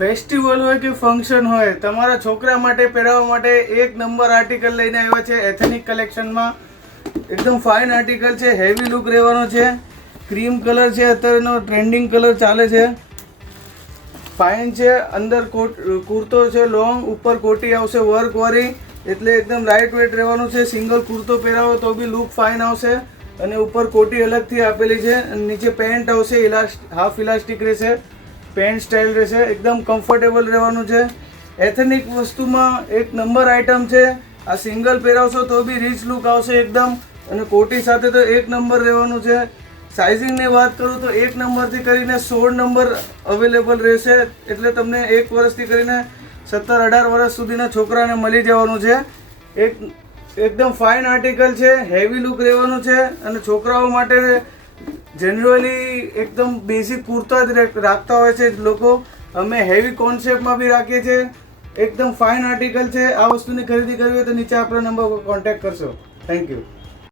Festival હોય કે function હોય, તમારા છોકરા માટે પહેરાવવા માટે એક નંબર આર્ટિકલ લઈને આવ્યા છે એથેનિક કલેક્શનમાં. એકદમ ફાઇન આર્ટિકલ છે, હેવી લુક રહેવાનો છે. ક્રીમ કલર છે, અત્યારનો ટ્રેન્ડિંગ કલર ચાલે છે. ફાઇન છે, અંદર કુર્તો છે લોંગ, ઉપર કોટી આવશે વર્કવાળી, એટલે એકદમ લાઇટ વેટ રહેવાનું છે. સિંગલ કુર્તો પહેરાવો તો બી લુક ફાઇન આવશે. અને ઉપર કોટી અલગથી આપેલી છે. નીચે પેન્ટ આવશે, હાફ ઇલાસ્ટિક રહેશે, પેન્ટ સ્ટાઇલ રહેશે. એકદમ કમ્ફર્ટેબલ રહેવાનું છે. એથેનિક વસ્તુમાં એક નંબર આઇટમ છે. આ સિંગલ પહેરાવશો તો બી રીચ લુક આવશે એકદમ. અને કોટી સાથે તો એક નંબર રહેવાનું છે. સાઇઝિંગની વાત કરું તો 1 નંબરથી કરીને 16 નંબર અવેલેબલ રહેશે. એટલે તમને 1 વર્ષથી કરીને 17-18 વર્ષ સુધીના છોકરાને મળી જવાનું છે. એકદમ ફાઇન આર્ટિકલ છે, હેવી લુક રહેવાનું છે. અને છોકરાઓ માટે જનરલી એકદમ બેઝિક કુર્તા જ રાખતા હોય છે લોકો. અમે હેવી કોન્સેપ્ટમાં બી રાખીએ છીએ. એકદમ ફાઇન આર્ટિકલ છે. આ વસ્તુની ખરીદી કરવી હોય તો નીચે આપણા નંબર પર કોન્ટેક્ટ કરશો. Thank you.